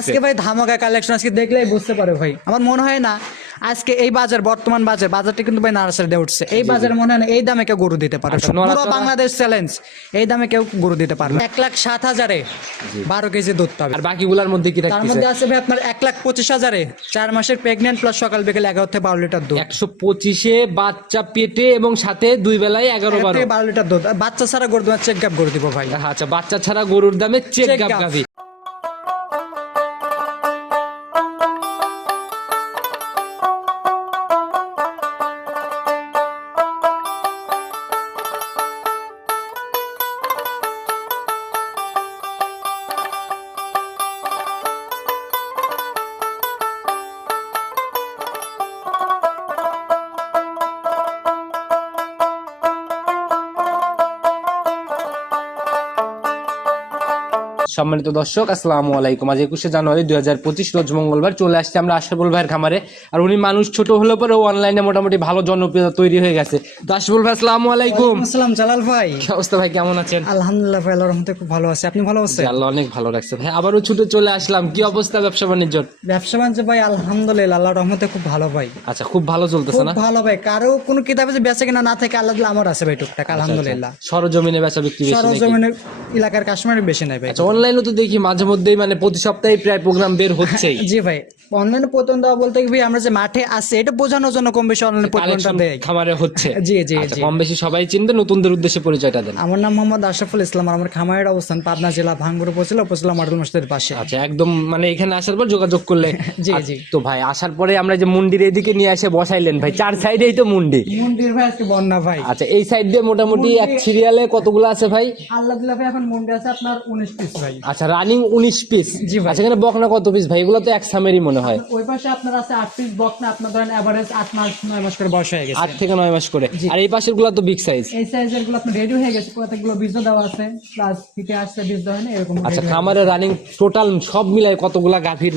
আজকে ভাই ধামাকা কালেকশন আজকে দেখলেই বুঝতে পারো ভাই। আমার মনে হয় না আজকে এই বাজার বর্তমান বাজার বাজারটা কিন্তু ভাই নার্সারিতে উঠছে। এই বাজারে মনে হয় না এই দামে কেউ গরু দিতে পারে পুরো বাংলাদেশ চ্যালেঞ্জ এই দামে কেউ গরু দিতে পারবে এক লাখ সাত হাজারে বারো কেজি দুধ পাবে। আর বাকিগুলার মধ্যে কি তার মধ্যে আছে ভাই আপনার এক লাখ পঁচিশ হাজারে। চার মাসের প্রেগনেন্ট প্লাস সকাল বিকেল এগারো থেকে বারো লিটার দুধ। একশো পঁচিশে বাচ্চা পেটে এবং সাথে দুই বেলায় এগারো বারো। থেকে বারো লিটার দুধ। বাচ্চা ছাড়া গরু তোমার চেক গাপ করে দিব ভাই। আচ্ছা বাচ্চা ছাড়া গরুর দামে চেক চেক গাব। গাভি। সম্মানিত দর্শক আসসালামু আলাইকুম। আজ একুশে জানুয়ারি দুই হাজার পঁচিশ রোজ মঙ্গলবার চলে আসছে আমরা আশরাফুল ভাইয়ের খামারে। আর উনি মানুষ ছোট হলে পরে অনলাইনে মোটামুটি ভালো জনপ্রিয়তা তৈরি হয়ে গেছে। তো আশরাফুল ভাই আসসালামু আলাইকুম। আসসালাম জালাল ভাই। কি অবস্থা ভাই কেমন আছেন? আলহামদুলিল্লাহ ভাই আল্লাহর রহমতে খুব ভালো আছে। আপনি ভালো আছেন? আল্লাহ অনেক ভালো রাখছে ভাই। আবারও ছুটে চলে আসলাম। কি অবস্থা ব্যবসা বাণিজ্য? ব্যবসা বাণিজ্য ভাই আলহামদুলিল্লাহ আল্লাহর রহমতে খুব ভালো ভাই। আচ্ছা খুব ভালো চলতেছে না? ভালো ভাই। কারও কোনো কিতাবে যে বেচে কিনা না থাকে আল্লাহ আমার আছে ভাই টুকটাক আলহামদুলিল্লাহ। সরজমিনে বেচা বিক্রি? সরজমিনের এলাকার কাশ্মীরের বেশি নাই ভাই। আচ্ছা অনলাইনে তো দেখি মাঝে মধ্যেই মানে প্রতি সপ্তাহে প্রায় প্রোগ্রাম বের হচ্ছেই। জি ভাই অনলাইনে প্রতিদিন দেওয়া বলতে কি ভাই আমরা যে মাঠে আছি এটা বোঝানোর জন্য কম বেশি অনলাইনে কালেকশন দেয়। খামারে হচ্ছে। জি জি আচ্ছা, জি। কম বেশি সবাই চিনতে নতুনদের উদ্দেশ্যে পরিচয়টা দেন। আমার নাম মোহাম্মদ আশরাফুল ইসলাম আর আমার খামারের অবস্থান পাবনা জেলা ভাঙ্গুর উপজেলা উপজেলা মডেল মসজিদের পাশে। আচ্ছা একদম মানে এখানে আসার পর যোগাযোগ করলে। জি, জি। তো ভাই আসার পরে আমরা যে মন্দির এদিকে নিয়ে এসে বসাইলেন ভাই চার সাইডেই তো মুন্ডি মন্দির ভাই আজকে বন্যা ভাই। আচ্ছা এই সাইড দিয়ে মোটামুটি এক সিরিয়ালে কতগুলো আছে ভাই? আল্লাহ ভাই এখন মন্দির আছে আপনার উনিশ পিস ভাই। আচ্ছা রানিং উনিশ পিস জি ভাই। আচ্ছা এখানে বকনা কত পিস ভাই এগুলো তো এক সামেরই মনে হয়। ওই পাশে আপনার আছে পিস বক না আপনার ধরেন এভারেজ মাস মাস করে বয়স হয়ে গেছে। থেকে মাস করে। আর এই পাশেরগুলো তো বিগ সাইজ এই সাইজেরগুলো আপনার রেডি হয়ে গেছে কতগুলো বীজ দেওয়া আছে প্লাস আসছে বীজ দেওয়া না এরকম আচ্ছা খামারে রানিং টোটাল সব মিলাই কতগুলা গাভীর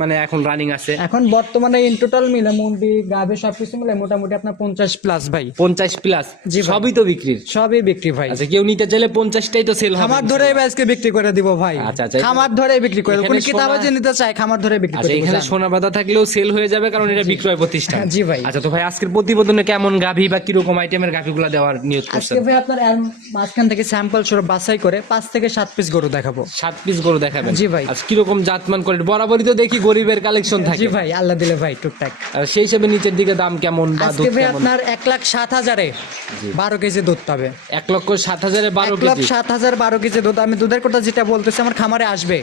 মানে এখন রানিং আছে? এখন বর্তমানে ইন টোটাল মিলে মুন্ডি গাবে সবকিছু মিলে মোটামুটি আপনার পঞ্চাশ প্লাস ভাই। পঞ্চাশ প্লাস সবই তো বিক্রি সবই বিক্রি ভাই। আচ্ছা কেউ নিতে চাইলে পঞ্চাশটাই তো সেল আমার ধরে আজকে বিক্রি করে দিব। ভাই। আচ্ছা, আচ্ছা। খামার ধরে বিক্রি করে কোন কিতাবে সোনা- যে নিতে চায় খামার ধরে বিক্রি আচ্ছা করে এখানে সোনা বাঁধা থাকলেও সেল হয়ে যাবে কারণ এটা বিক্রয় প্রতিষ্ঠান। জি ভাই। আচ্ছা তো ভাই আজকের প্রতিবেদনে কেমন গাভী বা কীরকম আইটেমের গাভীগুলো দেওয়ার নিয়ত করছেন? আজকে ভাই আপনার মাঝখান থেকে স্যাম্পল বাছাই করে পাঁচ থেকে সাত পিস গরু দেখাবো। সাত পিস গরু দেখাবেন? জি ভাই। আচ্ছা কীরকম জাতমান বরাবরই তো দেখি গরিবের কালেকশন থাকে। জি ভাই আল্লাহ দিলে ভাই টুকটাক। সেই হিসেবে নিচের দিকে দাম কেমন বা দুধ কেমন? আপনার এক লাখ সাত হাজারে বারো কেজি দুধ পাবে। এক লক্ষ সাত হাজারে বারো কেজি? সাত হাজার বারো কেজি দুধ। আমি দুধের কথা যেটা বলতেছি আমার খামারে আসবে।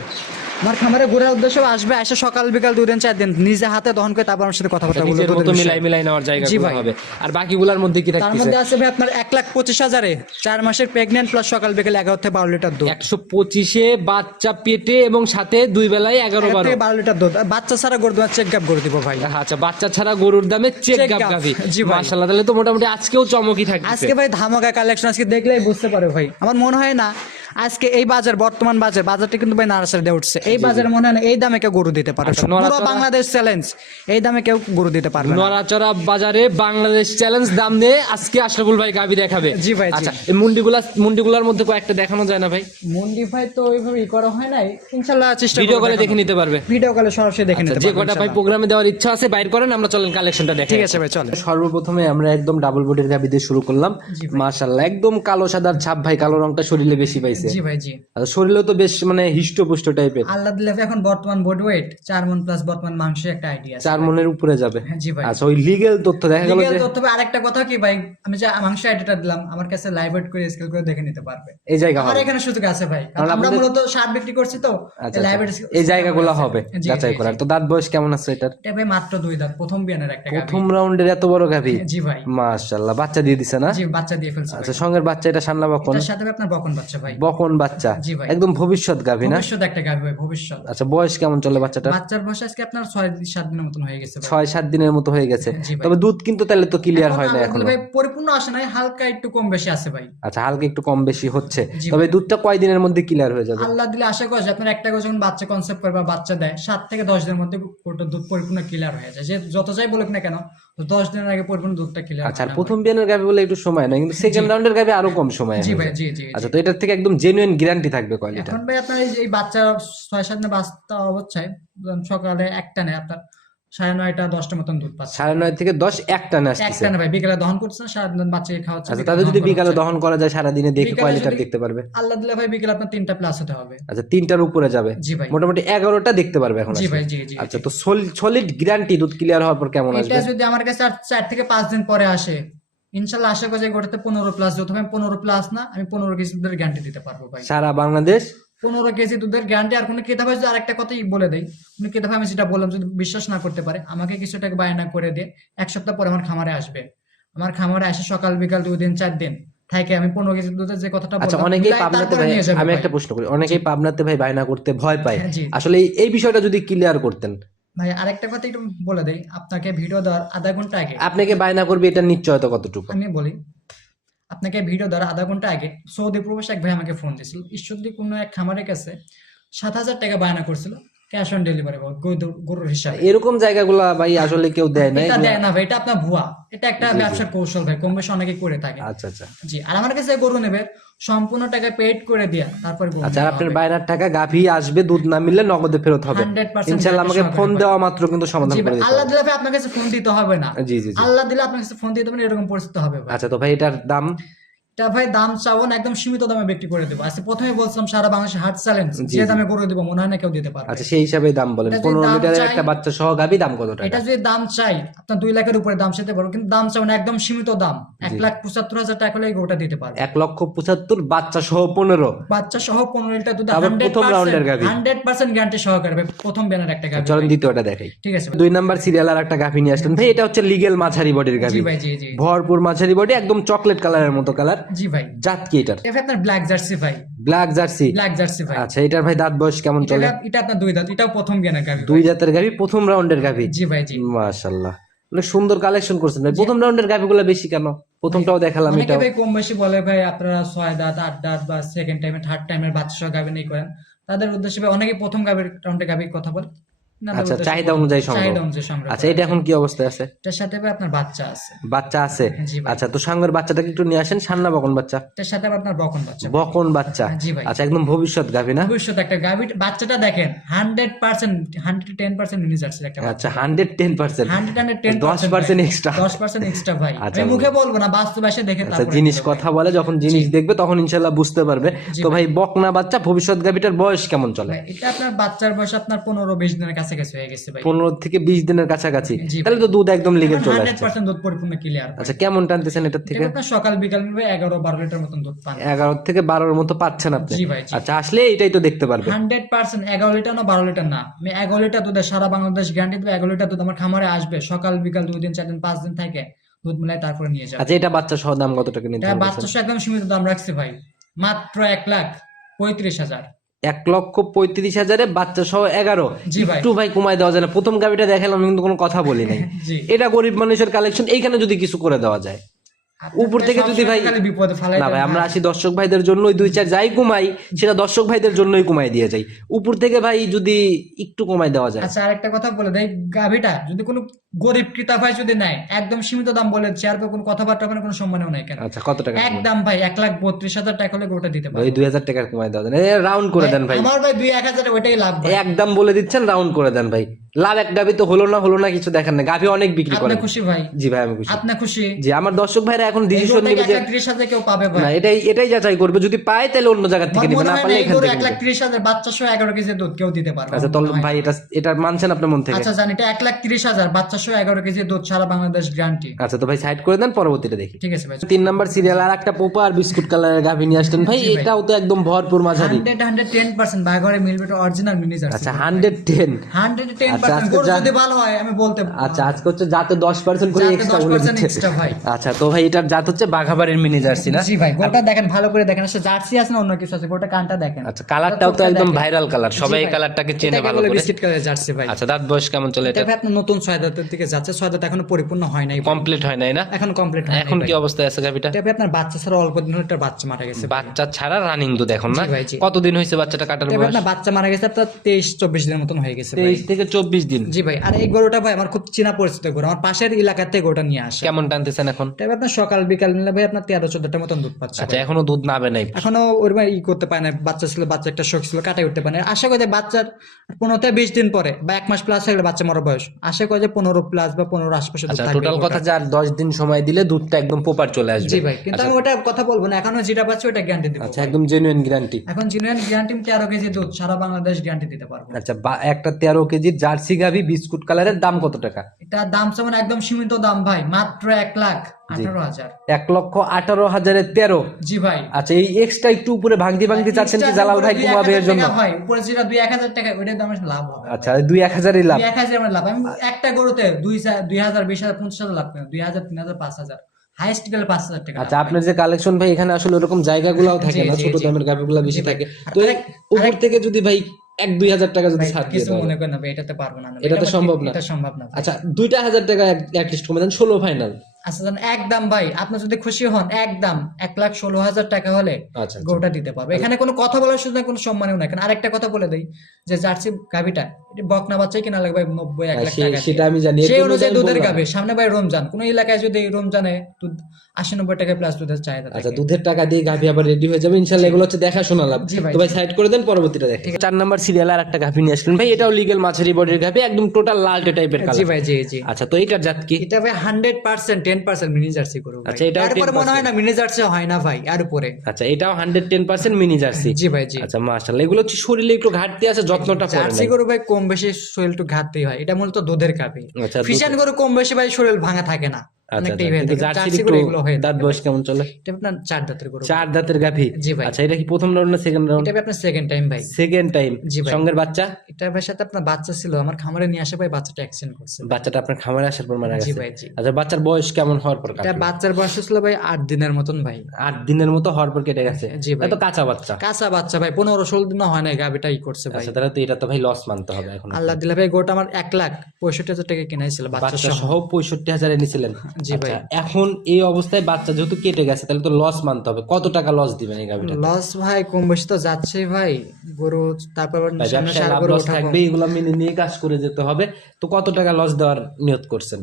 আমার খামারে ঘোরার উদ্দেশ্যে আসবে এসে সকাল বিকাল দুই দিন চার দিন নিজে হাতে দহন করে তারপর আমার সাথে কথা বলতে বলব নিজের মিলাই মিলাই নেওয়ার জায়গা জি ভাই। হবে। আর বাকিগুলোর মধ্যে কি তার মধ্যে আছে ভাই আপনার এক লাখ পঁচিশ হাজারে চার মাসের প্রেগনেন্ট প্লাস সকাল বিকেল এগারো থেকে বারো লিটার দুধ। একশো পঁচিশে বাচ্চা পেটে এবং সাথে দুই বেলায় এগারো এগারো বারো। থেকে বারো লিটার দুধ। বাচ্চা ছাড়া গরু তোমার চেক গাপ করে দিব ভাই। আচ্ছা বাচ্চা ছাড়া গরুর দামে চেক চেক গাব। জি ভাই। মাশাআল্লাহ তাহলে তো মোটামুটি আজকেও চমকই থাকবে আজকে ভাই ধামাকা কালেকশন আজকে দেখলেই বুঝতে পারো ভাই। আমার মনে হয় না আজকে এই বাজার বর্তমান বাজার বাজারটা কিন্তু ভাই নার্সারিতে উঠছে। এই বাজারে মনে হয় এই দামে কেউ গরু দিতে পারে পুরো বাংলাদেশ চ্যালেঞ্জ এই দামে কেউ গরু দিতে পারবে না। নড়াচড়া বাজারে বাংলাদেশ চ্যালেঞ্জ দাম দিয়ে আজকে আশরাফুল ভাই গাবি দেখাবে। জি ভাই, আচ্ছা এই মুন্ডিগুলা মুন্ডিগুলার মধ্যে কয়েকটা দেখানো যায় না ভাই? মন্ডি ভাই তো ওইভাবে ই করা হয় নাই। ইনশাল্লাহ চেষ্টা ভিডিও কলে দেখে নিতে পারবে। ভিডিও কলে সরাসরি দেখে আচ্ছা, নিতে যে পারব কটা ভাই প্রোগ্রামে দেওয়ার ইচ্ছা আছে বাইর করেন আমরা চলেন কালেকশনটা দেখে ঠিক আছে ভাই চলে সর্বপ্রথমে আমরা একদম ডাবল বডির গাবি দিয়ে শুরু করলাম। মাশাআল্লাহ একদম কালো সাদার ছাপ ভাই কালো রংটা শরীরে বেশি পাইছে। জি ভাই জি। আচ্ছা, তো বেশ মানে হিষ্টপুষ্ট টাইপের আল্লাহ দিলে এখন বর্তমান বডি ওয়েট মন প্লাস বর্তমান মাংসের একটা আইডিয়া আছে মনের উপরে যাবে। হ্যাঁ, জি ভাই। আচ্ছা ওই লিগেল তথ্য দেখা গেল যে তথ্য আরেকটা কথা কি ভাই আমি যে মাংস আইডিটা দিলাম আমার কাছে লাইভ ওয়েট করে স্কেল করে দেখে নিতে পারবে। এই জায়গা এখানে সুযোগ আছে ভাই আমরা মূলত সার বিক্রি করছি তো আচ্ছা, লাইভ আচ্ছা। এই জায়গাগুলো হবে যাচাই করার। তো দাঁত বয়স কেমন আছে এটার? এটা ভাই মাত্র দুই দাঁত প্রথম বিয়ানের একটা প্রথম রাউন্ডের এত বড় গাভি? জি ভাই। মাশাআল্লাহ বাচ্চা দিয়ে দিছে না? জি বাচ্চা দিয়ে ফেলছে। আচ্ছা সঙ্গের বাচ্চা এটা সান্না বকন? এটার সাথে আপনার বকন বাচ্চা ভাই। বকন বাচ্চা? জি ভাই। একদম ভবিষ্যৎ গাভি না? ভবিষ্যৎ একটা গাভী ভাই ভবিষ্যৎ। আচ্ছা বয়স কেমন চলে বাচ্চাটা বাচ্চার বয়স আজকে আপনার ছয় সাত দিনের মতন হয়ে গেছে ভাই। ছয় সাত দিনের মতো হয়ে গেছে। তবে দুধ কিন্তু তাহলে তো ক্লিয়ার হয় না এখন। ভাই পরিপূর্ণ আসে নাই হালকা একটু কম বেশি আছে ভাই। আচ্ছা হালকা একটু কম বেশি হচ্ছে। তবে দুধটা কয় দিনের মধ্যে ক্লিয়ার হয়ে যাবে? আল্লাহ দিলে আশা করা যায় আপনার একটা করে যখন বাচ্চা কনসেপ্ট করে বা বাচ্চা দেয় সাত থেকে দশ দিনের মধ্যে ওটা দুধ পরিপূর্ণ ক্লিয়ার হয়ে যায়। যে যত যাই বলুক না কেন তো দশ দিনের আগে পরিপূর্ণ দুধটা খেলে আচ্ছা আর প্রথম বিয়ানের গাভি বলে একটু সময় না কিন্তু সেকেন্ড রাউন্ডের গাভি আরও কম সময় জি ভাই জি জি। আচ্ছা তো এটার থেকে একদম জেনুইন গ্যারান্টি থাকবে কোয়ালিটি এখন ভাই আপনার এই যে এই বাচ্চা ছয় সাত দিনে বাচ্চা অবস্থায় সকালে একটা নেই আপনার। সাড়ে নয়টা দশটা মতন দুধ পাচ্ছে। সাড়ে নয় থেকে দশ একটা না একটা না ভাই বিকেলে দহন করছে সারাদিন বাচ্চাকে খাওয়াচ্ছে আচ্ছা তাদের যদি দহন বিকালে দহন করা যায় সারাদিনে দেখে দেখতে পারবে। আল্লাহ দিলে ভাই বিকেলে আপনার তিনটা প্লাস হতে হবে। আচ্ছা তিনটার উপরে যাবে। জি ভাই। মোটামুটি এগারোটা দেখতে পারবে এখন জি ভাই জি জি আচ্ছা তো সলিড গ্যারান্টি দুধ ক্লিয়ার হওয়ার পর কেমন এটা আসবে? যদি আমার কাছে চার থেকে পাঁচ দিন পরে আসে ইনশাল্লাহ আশা করি গোটাতে পনেরো প্লাস যত পনেরো প্লাস না আমি পনেরো কেজি গ্যারান্টি দিতে পারব ভাই। সারা বাংলাদেশ? পনেরো কেজি দুধের গ্যারান্টি আর কোনো কেতাবে যদি আরেকটা কথাই বলে দেয় কোনো কেতাবে আমি যেটা বললাম যদি বিশ্বাস না করতে পারে আমাকে কিছু টাকা বায়না করে দিয়ে এক সপ্তাহ পরে আমার খামারে আসবে। আমার খামারে আসে সকাল বিকাল দুই দিন চার দিন। থাকে আমি পনেরো কেজি দুধের যে কথাটা আচ্ছা অনেকেই পাবনাতে ভাই আমি একটা প্রশ্ন করি অনেকেই পাবনাতে ভাই বায়না করতে ভয় পায়। হ্যাঁ, আসলে এই- এই বিষয়টা যদি ক্লিয়ার করতেন। ভাই আরেকটা কথা একটু বলে দেই আপনাকে ভিডিও দেওয়ার আধা ঘণ্টা আগে আপনাকে বায়না করবে এটা নিশ্চয়তা কতটুকু? আমি বলি আপনাকে ভিডিও দ্বারা আধা ঘণ্টা আগে সৌদি প্রবেশ এক ভাই আমাকে ফোন দিয়েছিল। ঈশ্বরদী কোনো এক খামারের কাছে সাত হাজার টাকা বায়না করছিল। ক্যাশ অন ডেলিভারি গরুর হিসাবে। এরকম জায়গাগুলা ভাই আসলে কেউ দেয় না এটা দেয় না ভাই এটা আপনার ভুয়া। এটা একটা। ব্যবসার কৌশল ভাই কম বেশি অনেকে করে থাকে। আচ্ছা আচ্ছা। জি আর আমার কাছে গরু নেবে সম্পূর্ণ টাকা পেড করে দিয়া তারপর গরু আচ্ছা আপনার বায়নার টাকা গাভী আসবে দুধ না মিললে নগদে ফেরত হবে। ইনশাল্লাহ আমাকে ফোন দেওয়া মাত্র কিন্তু সমাধান করে দিতে আল্লাহ দিলে আপনার কাছে ফোন দিতে হবে না। জি জি আল্লাহ দিলে আপনার কাছে ফোন দিতে হবে না, এরকম পরিস্থিতি হবে আচ্ছা তো ভাই এটার দাম? এটা ভাই দাম চাবো না একদম সীমিত দামে বিক্রি করে দেবো। আজকে প্রথমে বলছিলাম সারা বাংলাদেশে হাট চ্যালেঞ্জ যে দামে করে দেবো মনে হয় না কেউ দিতে পারবে। আচ্ছা সেই হিসাবে দাম বলেন। পনেরো লিটারের একটা বাচ্চা সহ গাভী দাম কত টাকা? এটা যদি দাম চাই আপনার দুই লাখের উপরে দাম চাইতে পারব কিন্তু দাম চাবো না একদম সীমিত দাম। এক লাখ পঁচাত্তর হাজার টাকা হলে গরুটা দিতে পারবে। এক লক্ষ পঁচাত্তর বাচ্চা সহ পনেরো। বাচ্চা সহ পনেরো লিটার দুধ প্রথম রাউন্ডের গাভী। হান্ড্রেড পার্সেন্ট গ্যারান্টি সহকারে প্রথম ব্যানার একটা গাভী চলেন। দ্বিতীয়টা দেখাই। ঠিক আছে দুই নাম্বার সিরিয়াল আর একটা গাভী নিয়ে আসলেন। ভাই এটা হচ্ছে লিগেল মাঝারি বডির গাভী জি ভাই জি জি। ভরপুর মাঝারি বডি একদম চকলেট কালারের মতো কালার জি ভাই। জাত কি এটার? এটা আপনার ব্ল্যাক জার্সি ভাই। ব্ল্যাক জার্সি ব্ল্যাক জার্সি ভাই। আচ্ছা এটার ভাই দাঁত বয়স কেমন চলে? এটা এটা আপনার দুই দাঁত এটাও প্রথম গাভী দুই গাভী প্রথম রাউন্ডের গাভী? জি ভাই জি। মাশাল্লাহ অনেক সুন্দর কালেকশন করছেন ভাই। প্রথম রাউন্ডের গাভীগুলো বেশি কেন? প্রথমটাও দেখালাম এটাও। ভাই কম বেশি বলে ভাই আপনারা ছয় দাঁত আট দাঁত বা সেকেন্ড টাইমে থার্ড টাইমের বাচ্চা গাভী নেই করেন। তাদের উদ্দেশ্যে ভাই অনেকে প্রথম গাভীর রাউন্ডে গাভীর কথা বলে। আচ্ছা, চাহিদা অনুযায়ী সংগ্রহ। আচ্ছা এটা এখন কি অবস্থায় আছে? এটার সাথে আপনার বাচ্চা আছে। বাচ্চা আছে? আচ্ছা তো সাঙ্গের বাচ্চাটাকে একটু নিয়ে আসেন। সান্না বকন বাচ্চা। এটার সাথে আপনার বকন বাচ্চা। বকন বাচ্চা। আচ্ছা একদম ভবিষ্যৎ গাভী না? ভবিষ্যৎ একটা গাভী। বাচ্চাটা দেখেন hundred percent hundred ten percent মিনিজার্সের একটা আচ্ছা hundred ten percent hundred hundred ten দশ পার্সেন্ট এক্সট্রা দশ পার্সেন্ট এক্সট্রা ভাই। আচ্ছা, মুখে বলব না বাস্তব এসে দেখে আচ্ছা জিনিস কথা বলে যখন জিনিস দেখবে তখন ইনশাল্লাহ বুঝতে পারবে। তো ভাই। বকনা বাচ্চা ভবিষ্যৎ গাভীটার বয়স কেমন চলে? এটা আপনার বাচ্চার বয়স আপনার পনেরো বিশ দিনের কাছাকাছি হয়ে গেছে ভাই। পনেরো থেকে বিশ দিনের কাছাকাছি। তাহলে তো দুধ একদম লিগেল চলে আসছে। পার্সেন্ট দুধ পরিপূর্ণ ক্লিয়ার আচ্ছা কেমন টানতেছেন এটার থেকে? সকাল বিকাল এগারো বারো লিটার মতন দুধ পান। এগারো থেকে বারোর মতো পাচ্ছেন আপনি। আচ্ছা আসলে এটাই তো দেখতে পারবে হান্ড্রেড পার্সেন্ট এগারো লিটার না বারো লিটার না। আমি এগারো লিটার দুধে সারা বাংলাদেশ গ্যারান্টি দেবো এগারো লিটার দুধ আমার খামারে আসবে। সকাল বিকাল দুই দিন চার দিন পাঁচ দিন থাকে। দুধ মিলাই তারপরে নিয়ে যাবে। আচ্ছা এটা বাচ্চা সহ দাম কত টাকা নির্ধারণ বাচ্চা সহ একদম সীমিত দাম রাখছে ভাই। মাত্র এক লাখ পঁয়ত্রিশ হাজার। এক লক্ষ পঁয়ত্রিশ হাজারে বাচ্চা সহ এগারো। একটু ভাই কমায় দেওয়া যায় না। প্রথম গাভিটা দেখালাম কিন্তু কোনো কথা বলি নাই। এটা গরিব মানুষের কালেকশন এইখানে যদি কিছু করে দেওয়া যায়। উপর থেকে যদি ভাই- বিপদে না ভাই আমরা। আসি দর্শক ভাইদের জন্য দুই চার যাই কমাই সেটা দর্শক ভাইদের জন্যই কমাই দিয়ে যাই। উপর থেকে ভাই যদি একটু কমাই দেওয়া যায়। আচ্ছা আরেকটা কথা বলে দেয় গাভিটা যদি কোনো গরিব ক্রেতা ভাই যদি নেয় একদম সীমিত দাম বলে চেয়ার কোনো কথাবার্তা ওখানে কোনো সম্মানও নাই কেন? আচ্ছা কত টাকা একদম ভাই এক লাখ বত্রিশ হাজার টাকা হলে গোটা দিতে পারে দুই হাজার টাকার কমাই দেওয়া যায়। রাউন্ড করে দেন ভাই। আমার ভাই দুই এক হাজার ওইটাই লাভ ভাই। একদম বলে দিচ্ছেন রাউন্ড করে দেন ভাই। লাভ এক গাভি তো হলো না হলো না কিছু দেখেন না। গাভি অনেক বিক্রি আপনি খুশি ভাই? জি ভাই আমি খুশি। আপনি খুশি? জি আমার দর্শক ভাইরা এখন ডিসিশন নেবে যে লাখ ত্রিশ হাজার কেউ পাবে না ভাই এটাই এটাই যাচাই করবে। যদি পায় তাহলে অন্য জায়গা থেকে নিবে না পারলে এখান থেকে এক লাখ নিবে। ত্রিশ হাজার বাচ্চা সহ এগারো কেজি দুধ কেউ দিতে পারবে। আচ্ছা তাহলে ভাই। এটা এটা মানছেন আপনার মন থেকে? আচ্ছা জানি এটা এক লাখ ত্রিশ হাজার বাচ্চা সহ এগারো কেজি দুধ সারা বাংলাদেশ গ্যারান্টি আচ্ছা তো ভাই সাইড করে দেন পরবর্তীটা দেখি। ঠিক আছে ভাই। তিন নাম্বার সিরিয়াল আর একটা পোপা আর বিস্কুট কালারের গাভি নিয়ে আসতেন ভাই এটাও তো একদম ভরপুর মাঝারি। হান্ড্রেড হান্ড্রেড টেন পার্সেন্ট বাঘরে মিলবে অরিজিনাল মিনিজার আচ্ছা হান্ড্রেড টেন। হান্ড্রেড টেন আচ্ছা, পার্সেন্ট আজকে যদি ভালো হয় আমি বলতে আচ্ছা আজকে হচ্ছে যাতে দশ পার্সেন্ট করে এক্সট্রা বলে দিচ্ছে। আচ্ছা তো ভাই এটার জাত হচ্ছে বাঘাবাড়ির মিনি জার্সি না? জি ভাই গোটা দেখেন ভালো করে দেখেন। আসলে জার্সি আছে না অন্য কিছু আছে গোটা কানটা দেখেন। আচ্ছা কালারটাও তো একদম ভাইরাল কালার সবাই এই কালারটাকে চেনে ভালো করে। বিস্কিট কালার জার্সি ভাই। আচ্ছা দাঁত বয়স কেমন চলে এটা এটা আপনার নতুন ছয় দাঁতের দিকে যাচ্ছে। ছয় দাঁত এখনও পরিপূর্ণ হয় নাই কমপ্লিট হয় নাই না? এখন কমপ্লিট হয় এখন কি অবস্থায় আছে এটা আপনার বাচ্চা ছাড়া অল্প দিন একটা বাচ্চা মারা গেছে বাচ্চা ছাড়া রানিং দুধ এখন না? ভাই, কতদিন হয়েছে বাচ্চাটা কাটার বয়স? বাচ্চা মারা গেছে আপনার তেইশ চব্বিশ দিনের মতন হয়ে গেছে তেইশ থেকে চব্বিশ বিশ দিন। জি ভাই আর এই গরুটা ভাই আমার খুব চেনা পরিচিত গরু আমার পাশের এলাকার থেকে গরুটা নিয়ে আসে। কেমন টানতেছেন এখন? তবে আপনার সকাল বিকাল মিলে ভাই আপনার তেরো চোদ্দটা মতন দুধ পাচ্ছে। আচ্ছা এখনও দুধ নাবে নাই? এখনও ওরকম ই করতে পারে না বাচ্চা ছিল বাচ্চা একটা শখ ছিল কাটাই উঠতে পারে না আশা করি বাচ্চার পনেরো থেকে বিশ দিন পরে বা এক মাস প্লাস হয়ে গেলে বাচ্চা মরার বয়স। আশা করি যে পনেরো প্লাস বা পনেরো আশপাশে আচ্ছা টোটাল কথা যে আর দশ দিন সময় দিলে দুধটা একদম প্রপার চলে আসবে। জি ভাই কিন্তু আমি ওটা কথা বলব না এখনও যেটা পাচ্ছি ওটা গ্যারান্টি দিব। আচ্ছা একদম জেনুইন গ্যারান্টি এখন জিনিয়ান গ্যারান্টি তেরো কেজি দুধ সারা বাংলাদেশ গ্যারান্টি দিতে পারব। আচ্ছা বা- একটা তেরো কেজির জার্সি গাভি বিস্কুট কালারের দাম কত টাকা? এটা দাম যেমন একদম সীমিত দাম ভাই মাত্র এক লাখ আঠারো হাজার। এক লক্ষ আঠারো হাজারের তেরো। জি ভাই। আচ্ছা এই এক্সট্রা একটু উপরে ভাঙতি ভাঙতি চাচ্ছেন জালাল ভাই কমাবে এর জন্য? ভাই উপরে যেটা দুই এক হাজার টাকা ওইটার দাম লাভ হবে। আচ্ছা দুই এক হাজারই লাভ। এক হাজার আমার লাভ আমি একটা গরুতে দুই দুই হাজার বিশ হাজার পঞ্চাশ হাজার লাভ দুই হাজার তিন হাজার পাঁচ হাজার। হাইস্ট গেলে পাঁচ হাজার টাকা আচ্ছা আপনার যে কালেকশন ভাই এখানে আসলে ওরকম জায়গাগুলোও থাকে না ছোট। দামের গাভিগুলো বেশি থাকে। তো উপর থেকে যদি ভাই এক দুই হাজার টাকা যদি ছাড় কিছু মনে করেন না এটাতে পারব না আমি। এটা তো সম্ভব না। এটা সম্ভব না আচ্ছা দুইটা হাজার টাকা অ্যাটলিস্ট কমে দেন ষোলো ফাইনাল আচ্ছা একদম ভাই আপনি যদি খুশি হন একদম এক লাখ ষোলো হাজার টাকা হলে আচ্ছা আচ্ছা। দিতে পারবে এখানে কোনো কথা বলার সুযোগ কোনো সম্মানও নাই কারণ আরেকটা কথা বলে দিই যে জার্সি গাভিটা বকনা বাচ্চাই কিনা লাগবে নব্বই এক লাখ টাকা। সেটা আমি জানি সেই অনুযায়ী দুধের। গাভি সামনে ভাই রমজান কোন এলাকায় যদি রমজানে দুধ আশি নব্বই টাকা প্লাস দুধের চাহিদা আচ্ছা দুধের টাকা দিয়ে গাভি আবার রেডি হয়ে যাবে ইনশাল্লাহ এগুলো হচ্ছে দেখাশোনা লাভ তো ভাই সাইড করে দেন পরবর্তীটা দেখেন চার নাম্বার সিরিয়াল আর একটা গাভি নিয়ে আসলেন। ভাই এটাও লিগেল মাছেরি বডির গাভি একদম টোটাল লালটে টাইপের জি ভাই জি জি। আচ্ছা তো এইটার জাত কি? এটা ভাই hundred percent ten percent mini jersey করব আচ্ছা, এটাও তারপরে মনে হয় না মিনি জার্সি হয় না ভাই আর উপরে। আচ্ছা এটাও hundred ten percent mini jersey জি ভাই জি। আচ্ছা মাশাল্লাহ এগুলো হচ্ছে শরীরে একটু ঘাটতি আছে যত্নটা পড়ে জার্সি। ভাই কম বেশি শরীর একটু ঘাটতি হয়। এটা মূলত দুধের কাপি। আচ্ছা ফিশান গরু কম বেশি ভাই শরীর ভাঙা থাকে না। আচ্ছা আচ্ছা, কিন্তু থাকে জার্সির জার্সি একটু গরু এগুলো দাঁত বয়স কেমন চলে? আপনার চার দাঁতের চার দাঁতের গাভি? জি ভাই। আচ্ছা এটা কি প্রথম রাউন্ড না সেকেন্ড রাউন্ড এটা আপনার সেকেন্ড টাইম ভাই। সেকেন্ড টাইম জি ভাই। সঙ্গের বাচ্চা? এটা ভাই সাথে আপনার বাচ্চা ছিল। আমার খামারে নিয়ে আসে ভাই বাচ্চাটা অ্যাক্সিডেন্ট করছে। বাচ্চাটা আপনার খামারে আসার পর মারা জি ভাই জি। আচ্ছা বাচ্চার বয়স কেমন হওয়ার পর এটা বাচ্চার বয়স ছিল ভাই আট দিনের মতন ভাই। আট দিনের মতো হওয়ার পর কেটে গেছে। জি ভাই। তো কাঁচা বাচ্চা। কাঁচা বাচ্চা ভাই। পনেরো ষোলো দিন হয় না গাবিটা ই করছে ভাই। আচ্ছা তাহলে তো এটা তো ভাই লস মানতে হবে এখন আল্লাহ দিলে ভাই গোটা আমার এক লাখ পঁয়ষট্টি হাজার টাকা কিনাইছিল বাচ্চা সহ পঁয়ষট্টি হাজারে নিছিলেন। জি ভাই। আচ্ছা, এখন এই অবস্থায় বাচ্চা যেহেতু কেটে গেছে তাহলে তো লস মানতে হবে। কত টাকা লস দিবেন এই গাভিটা লস ভাই কম বেশি তো যাচ্ছে ভাই। গরু তারপর ব্যবসায় সার লাভ লস থাকবে এগুলো মেনে নিয়ে কাজ করে যেতে হবে। তো কত টাকা লস দেওয়ার নিয়ত করছেন?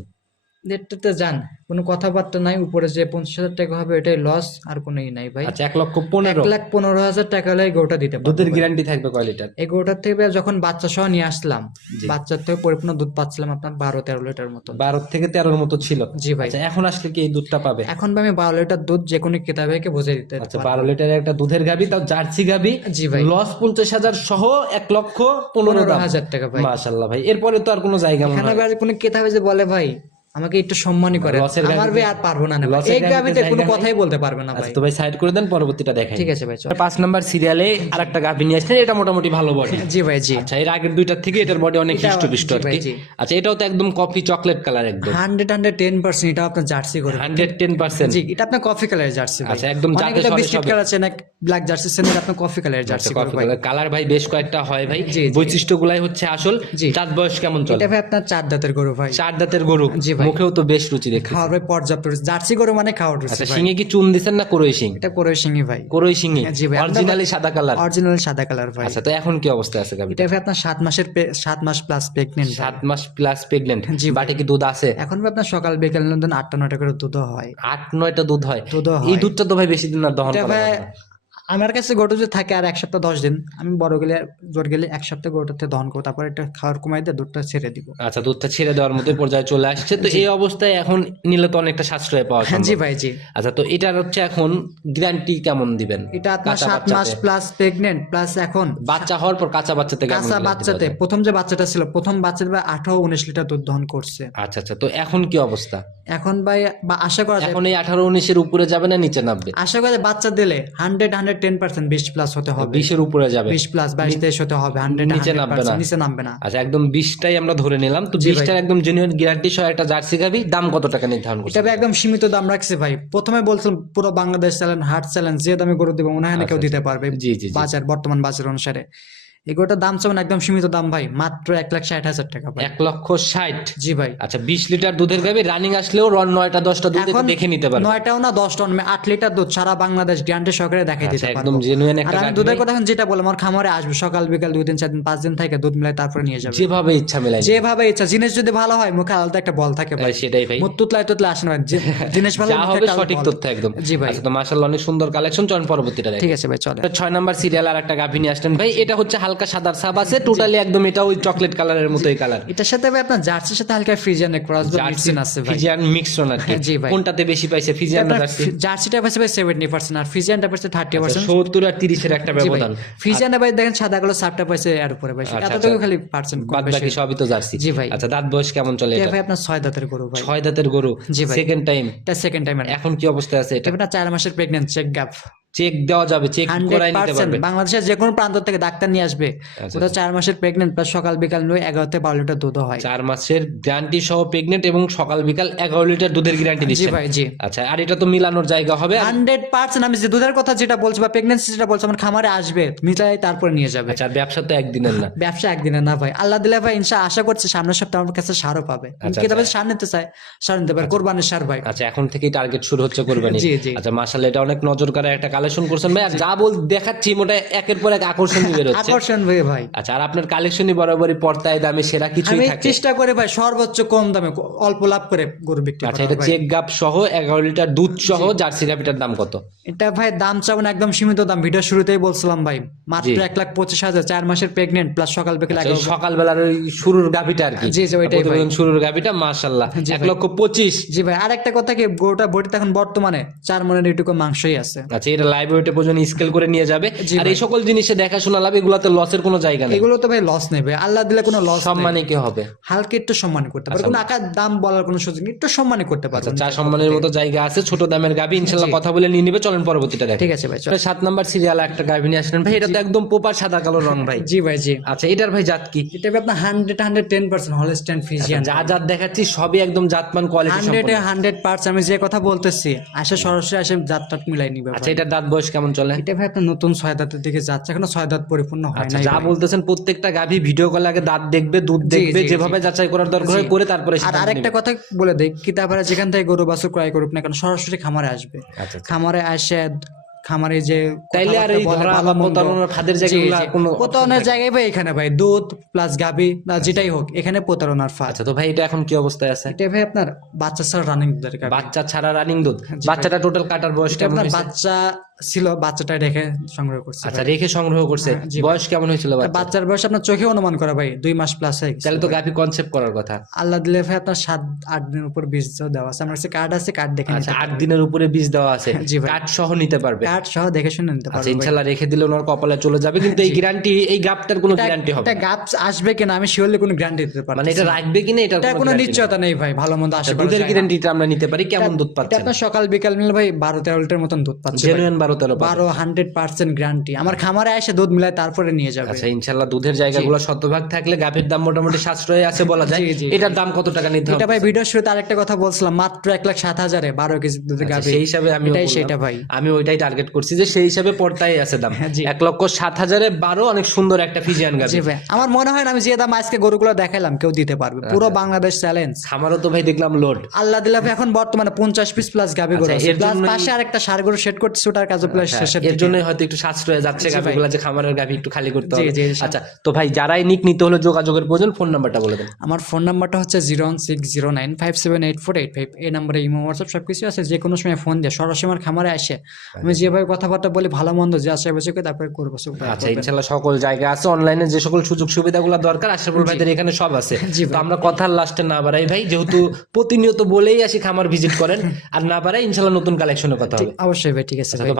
ডেটটাতে যান কোনো কথাবার্তা নাই উপরে যে পঞ্চাশ হাজার টাকা হবে এটাই লস আর কোনো ই নাই ভাই। আচ্ছা এক লক্ষ পনেরো। এক লাখ পনেরো হাজার টাকা হলে গরুটা দিতে পারব দুধের গ্যারান্টি থাকবে কয় লিটার এই গরুটার থেকে ভাই যখন বাচ্চা সহ নিয়ে আসলাম বাচ্চার থেকে পরিপূর্ণ দুধ পাচ্ছিলাম আপনার বারো তেরো লিটার মতো। বারো থেকে তেরোর মতো ছিল। জি ভাই। আচ্ছা এখন আসলে কি এই দুধটা পাবে? এখন ভাই আমি বারো লিটার দুধ যে কোনো কেতাবেকে বুঝে দিতে আচ্ছা বারো লিটারের একটা দুধের গাবি তাও জার্সি গাবি জি ভাই। লস পঞ্চাশ হাজার সহ এক লক্ষ পনেরো হাজার টাকা ভাই। মাশাল্লাহ ভাই এরপরে তো আর কোনো জায়গা মনে হয় ভাই কোনো কেতাবে যে বলে ভাই আমাকে একটু সম্মানই করে। লসের আমার ভাই আর পারব না না ভাই। এই গাবিতে কোনো কথাই বলতে পারবে না ভাই আচ্ছা তো ভাই সাইড করে দেন পরবর্তীটা দেখেন। ঠিক আছে ভাই চল। পাঁচ নাম্বার সিরিয়ালে আর একটা গাভি নিয়ে আসছেন এটা মোটামুটি ভালো বডি জি ভাই জি। আচ্ছা এর আগের দুইটার থেকে এটার বডি অনেক এটা- হৃষ্টপুষ্ট আর কি। আচ্ছা এটাও তো একদম কফি চকলেট কালার একদম। হান্ড্রেড হান্ড্রেড টেন পার্সেন্ট এটা আপনার জার্সি করে। Hundred ten percent. জি এটা আপনার কফি কালারের জার্সি ভাই। আচ্ছা, একদম অনেকটা সরে বিস্কিট কালার আছে না ব্ল্যাক জার্সি সেন আপনার কফি কালারের জার্সি করে ভাই। কালার ভাই বেশ কয়েকটা হয় ভাই। জি, জি। গুলাই হচ্ছে আসল। চাঁদ বয়স কেমন চলে? এটা ভাই আপনার চার দাঁতের গরু ভাই। চার দাঁতের গরু। জি ভাই। মুখেও তো বেশ রুচি দেখে খাওয়ার ভাই পর্যাপ্ত রয়েছে। জার্সি গরু মানে খাওয়ার রয়েছে আচ্ছা ভাই। সিংহে কি চুন দিছেন না করই শিং এটা করে সিংহি ভাই। করই সিংহে জি ভাই, আমরা- অরিজিনালি সাদা কালার অরিজিনাল সাদা কালার ভাই। আচ্ছা তো এখন কি অবস্থা আছে গাভি এটা ভাই আপনার সাত মাসের পে- সাত মাস প্লাস প্রেগনেন্ট সাত মাস প্লাস প্রেগনেন্ট জি ভাই। বাটে কি দুধ আছে? এখন ভাই আপনার সকাল বিকেল নতুন আটটা নটা করে দুধ হয়। আট নয়টা দুধ হয়। দুধও এই দুধটা তো ভাই বেশি দিন না দহন এটা করা ভাই যাবে না। আমার কাছে গরু যদি থাকে আর এক সপ্তাহ দশ দিন। আমি বড় গেলে জোর গেলে এক সপ্তাহ গরুটাতে দহন করব তারপর এটা খাওয়ার কমাই দিয়ে দুধটা ছেড়ে দিব। আচ্ছা দুধটা ছেড়ে দেওয়ার মতো পর্যায়ে চলে আসছে। তো এই অবস্থায় এখন নিলে তো অনেকটা সাশ্রয় পাওয়া হ্যাঁ জি ভাই জি। আচ্ছা তো এটার হচ্ছে এখন গ্যারান্টি কেমন দিবেন? এটা আপনার সাত মাস প্লাস প্রেগনেন্ট প্লাস এখন বাচ্চা হওয়ার পর কাঁচা বাচ্চাতে কাঁচা বাচ্চাতে প্রথম যে বাচ্চাটা ছিল প্রথম বাচ্চাটা ভাই আঠারো উনিশ লিটার দুধ দহন করছে। আচ্ছা আচ্ছা তো এখন কি অবস্থা? এখন ভাই বা আশা করা যায় এখন এই আঠারো উনিশের উপরে যাবে না নিচে নামবে? আশা করা যায় বাচ্চা দিলে হান্ড্রেড হান্ড্রেড টেন পার্সেন্ট বিশ প্লাস হতে হবে। বিশের উপরে যাবে। বিশ প্লাস বাইশ তেইশ হতে হবে হান্ড্রেড নিচে নামবে না। নিচে নামবে না। আচ্ছা একদম বিশটাই আমরা ধরে নিলাম। তো বিশটার একদম জেনুইন গ্যারান্টি সহ একটা জার্সি গাবি দাম কত টাকা নির্ধারণ করছে এটা একদম সীমিত দাম রাখছে ভাই। প্রথমে বলছিলাম পুরো বাংলাদেশ চ্যালেঞ্জ হাট চ্যালেঞ্জ যে দামে গরু দেবো মনে হয় না কেউ দিতে পারবে। জি জি জি। বাজার বর্তমান বাজার অনুসারে। এগুলোটার দাম চাবেন একদম সীমিত দাম ভাই মাত্র এক লাখ ষাট হাজার টাকা ভাই। এক লক্ষ ষাট? জি ভাই। আচ্ছা বিশ লিটার দুধের গাবি রানিং আসলেও রন নয়টা দশটা দুধ দেখে নিতে পারবে। নয়টাও না দশটা না আট লিটার দুধ সারা বাংলাদেশ গ্যারান্টি সহকারে দেখাই আচ্ছা, দিতে একদম পারব জেনুইন আর একটা আমি দুধের কথা এখন যেটা বললাম আমার খামারে আসবে সকাল বিকাল দুই দিন চার দিন পাঁচ দিন থেকে দুধ মিলাই তারপরে নিয়ে যাবে। যেভাবে ইচ্ছা মেলাই যেভাবে ইচ্ছা জিনিস যদি ভালো হয় মুখে আলাদা একটা বল থাকে ভাই। সেটাই ভাই। মুখ তুতলায় তুতলে আসে না ভাই। জিনিস ভালো যা হবে সঠিক। তথ্য একদম। জি ভাই। আচ্ছা তো মাশাআল্লাহ অনেক সুন্দর কালেকশন চলুন পরবর্তীটা ঠিক আছে ভাই চলে ছয় নাম্বার সিরিয়াল আর একটা গাভী নিয়ে আসলেন ভাই এটা হচ্ছে হালকা সাদার সাব আছে টোটালি একদম এটা ওই চকলেট কালারের মতোই কালার এটার সাথে ভাই আপনার জার্সির সাথে হালকা ফ্রিজিয়ান ক্রস বা মিক্সিন আছে ভাই। ফিজিয়ান মিক্সড আর কি। হ্যাঁ, জি ভাই। কোনটাতে বেশি পাইছে ফিজিয়ান না জার্সি? জার্সিটা পাইছে ভাই সেভেন্টি পার্সেন্ট আর ফ্রিজিয়ানটা পাইছে থার্টি পার্সেন্ট সত্তর আর তিরিশের একটা ব্যবধান। ফ্রিজিয়ানটা ভাই দেখেন সাদা কালো সাপটা পাইছে এর উপরে ভাই। আচ্ছা, এতটুকু আচ্ছা। খালি পার্সেন্ট বাদ বাকি সবই তো জার্সি। জি ভাই। আচ্ছা দাঁত বয়স কেমন চলে এটা ভাই আপনার ছয় দাঁতের গরু ভাই। ছয় দাঁতের গরু। জি ভাই। সেকেন্ড টাইম এটা সেকেন্ড টাইম এখন কি অবস্থায় আছে এটা? এটা চার মাসের প্রেগনেন্ট চেক গ্যাপ চেক দেওয়া যাবে চেক করাই নিতে পারবে। বাংলাদেশের যে কোনো প্রান্ত থেকে ডাক্তার নিয়ে আসবে। আচ্ছা, ওটা চার মাসের প্রেগনেন্ট প্লাস সকাল বিকাল নয় এগারো থেকে বারো লিটার দুধ হয়। চার মাসের গ্যারান্টি সহ প্রেগনেন্ট এবং সকাল বিকাল এগারো লিটার দুধের গ্যারান্টি দিচ্ছে ভাই জি। আচ্ছা আর এটা তো মিলানোর জায়গা হবে। হান্ড্রেড পার্সেন্ট আমি যে দুধের কথা যেটা বলছি বা প্রেগনেন্সি যেটা বলছি আমার খামারে আসবে মিটাই তারপরে নিয়ে যাবে। আচ্ছা ব্যবসা তো একদিনের না। ব্যবসা একদিনে না ভাই। আল্লাহ দিলে ভাই ইনশা আশা করছি সামনের সপ্তাহে আমার কাছে সারও পাবে। আচ্ছা, তবে সার নিতে চাই সার নিতে পারে কোরবানির সার ভাই। আচ্ছা এখন থেকেই টার্গেট শুরু হচ্ছে কোরবানি জি, জি। আচ্ছা মাশাআল্লাহ এটা অনেক নজর করা একটা কালেকশন করছেন। ভাই আর যা বল দেখাচ্ছি মোটা একের পর এক আকর্ষণ বের হচ্ছে আকর্ষণ ভাই ভাই। আচ্ছা আর আপনার কালেকশনই বরাবরই পর্তায় দামে সেরা কিছুই থাকে? আমি চেষ্টা করে ভাই সর্বোচ্চ কম দামে অল্প লাভ করে গরু বিক্রি আচ্ছা এটা চেক গাপ সহ এগারো লিটার দুধ সহ জার্সি গাভিটার দাম কত? এটা ভাই দাম চাবেন একদম সীমিত দাম। ভিডিও শুরুতেই বলছিলাম ভাই মাত্র জি। এক লাখ পঁচিশ হাজার চার মাসের প্রেগনেন্ট প্লাস সকাল বিকেল আচ্ছা, সকালবেলার ওই শুরুর গাভিটা আর কি? জি, জি, ওইটাই ভাই। শুরুর গাভিটা মাশাল্লাহ জি এক লক্ষ পঁচিশ। জি ভাই আরেকটা কথা কি গরুটা বডিতে এখন বর্তমানে চার মনের এটুকু মাংসই আছে। আচ্ছা এটা লাইভ ওয়েটে পর্যন্ত স্কেল করে নিয়ে যাবে। আর এই সকল জিনিসে দেখাশোনা লাভ এগুলাতে লসের কোনো জায়গা নেই। এগুলো তো ভাই লস নেবে আল্লাহ দিলে কোনো লস সম্মানে কি হবে? হালকা একটু সম্মান করতে পারে আচ্ছা। কোনো আকার দাম বলার কোনো সুযোগ নেই। একটু সম্মানই করতে পারবে। আচ্ছা চা সম্মানের মতো জায়গা আছে ছোট দামের গাভি ইনশাল্লাহ কথা বলে নিয়ে নিবে। চলেন পরবর্তীটা ঠিক আছে ভাই। সাত নাম্বার সিরিয়াল একটা গাভি নিয়ে আসলেন। ভাই এটা তো একদম পোপার সাদা কালো রং ভাই। জি ভাই জি। আচ্ছা এটার ভাই জাত কি? এটা ভাই আপনার hundred hundred ten percent Holstein Friesian যা জাত দেখাচ্ছি সবই একদম জাতমান কোয়ালিটি হান্ড্রেড হান্ড্রেড পার্সেন্ট আমি যে কথা বলতেছি আসে সরাসরি আসে জাতটা মিলাই নিবে আচ্ছা এটা দাঁত বয়স কেমন চলে? এটা ভাই আপনার নতুন ছয় দাঁতের দিকে যাচ্ছে এখনও ছয় দাঁত পরিপূর্ণ হয় আচ্ছা নাই যা বলতেছেন প্রত্যেকটা গাভি ভিডিও কলে আগে দাঁত দেখবে দুধ দেখবে যেভাবে যাচাই করার দরকার হয় করে তারপরে আর আরেকটা কথা বলে দেই কিতাবারা যেখান থেকে গরু বাছুর ক্রয় করুক না কেন সরাসরি খামারে আসবে। আচ্ছা আচ্ছা। খামারে আসে খামারে যে তাইলে আর এই ধরা বা প্রতারণার ফাঁদের জায়গাগুলো কোনো প্রতারণার জায়গায় ভাই এখানে ভাই দুধ প্লাস গাবি যেটাই হোক এখানে প্রতারণার ফাঁদ। আচ্ছা তো ভাই এটা এখন কি অবস্থায় আছে? এটা ভাই আপনার বাচ্চা ছাড়া রানিং দুধের গাবি বাচ্চা ছাড়া রানিং দুধ? বাচ্চাটা টোটাল কাটার বয়স কেমন আপনার বাচ্চা ছিল বাচ্চাটা রেখে সংগ্রহ করছে আচ্ছা রেখে সংগ্রহ করছে। হ্যাঁ, বয়স কেমন হয়েছিল বাচ্চার? বয়স আপনার চোখে অনুমান করা ভাই দুই মাস প্লাস হয়ে গেছে তাহলে তো গাভি কনসেপ্ট করার কথা। আল্লাহ দিলে ভাই আপনার সাত আট দিনের উপর বীজ দেওয়া আছে। আমার কাছে কার্ড আছে কার্ড দেখে আচ্ছা আট দিনের উপরে বীজ দেওয়া আছে। জি ভাই। কাঠ সহ নিতে পারবে। কার্ড সহ দেখে শুনে নিতে আচ্ছা পারবে ভাই। ইনশাল্লাহ রেখে দিলে ওনার কপালে চলে যাবে কিন্তু এই গ্যারান্টি এই গাপটার কোনো গ্যারান্টি হবে এটা না। আসবে কিনা আমি শিওরলি কোনো গ্যারান্টি দিতে পারব মানে এটা রাখবে কিনা এটা এটা কোনো নিশ্চয়তা নেই। ভাই ভালো মন্দ আসে দুধের গ্যারান্টিটা আমরা নিতে পারি কেমন দুধ পাচ্ছেন? আপনার সকাল বিকাল মিলে ভাই বারো তেরো লিটার মতন দুধ পাচ্ছে জেনুইন বারো তেরো বারো হান্ড্রেড পার্সেন্ট গ্যারান্টি আমার খামারে এসে দুধ মিলায় তারপরে নিয়ে যাবে। আচ্ছা ইনশাল্লাহ দুধের জায়গাগুলো শতভাগ থাকলে গাভীর দাম মোটামুটি সাশ্রয় আছে বলা যায়। এটার দাম কত টাকা নিতে হবে? এটা ভাই শুরুতে আরেকটা কথা বলছিলাম মাত্র এক লাখ সাত হাজারে বারো কেজি দুধের আচ্ছা, গাভি। সেই হিসাবে আমি এটাই সেটা ভাই। আমি ওইটাই টার্গেট করছি যে সেই হিসাবে আছে দাম। হ্যাঁ, এক লক্ষ সাত হাজারে বারো অনেক সুন্দর একটা ফিজিয়ান গাভি। আমার মনে হয় না আমি যে দাম আজকে গরুগুলো দেখাইলাম কেউ দিতে পারবে। পুরো আচ্ছা। বাংলাদেশ চ্যালেঞ্জ খামারও তো ভাই দেখলাম লোড আল্লাহ দিলে ভাই এখন বর্তমানে পঞ্চাশ পিস প্লাস গাভি গরু আচ্ছা, প্লাস পাশে আরেকটা সার গরু সেট করছে ওটার কাজও প্লাস শেষের এর। জন্য হয়তো একটু সাশ্রয় যাচ্ছে গাভিগুলো যে খামারের গাভি একটু খালি করতে হবে। আচ্ছা তো ভাই যারাই নিক নিতে হলে যোগাযোগের প্রয়োজন ফোন নাম্বারটা বলে দেন। আমার ফোন নাম্বারটা হচ্ছে zero one six zero nine five seven eight four eight five. এই নাম্বারে ইমো হোয়াটসঅ্যাপ সব কিছু আছে যে কোনো সময় ফোন দিয়ে সরাসরি আমার খামারে আসে। আমি যেভাবে কথাবার্তা বলি ভালো মন্দ যে আসে বসে তারপরে করব সব আচ্ছা ইনশাল্লাহ সকল জায়গা আছে অনলাইনে যে সকল সুযোগ সুবিধাগুলো দরকার আশরাফুল ভাইদের এখানে সব আছে। তো আমরা কথার লাস্টে না বাড়াই ভাই যেহেতু প্রতিনিয়ত বলেই আসি খামার ভিজিট করেন আর না বাড়াই ইনশাল্লাহ নতুন কালেকশনের কথা হবে। অবশ্যই ভাই ঠিক আছে তো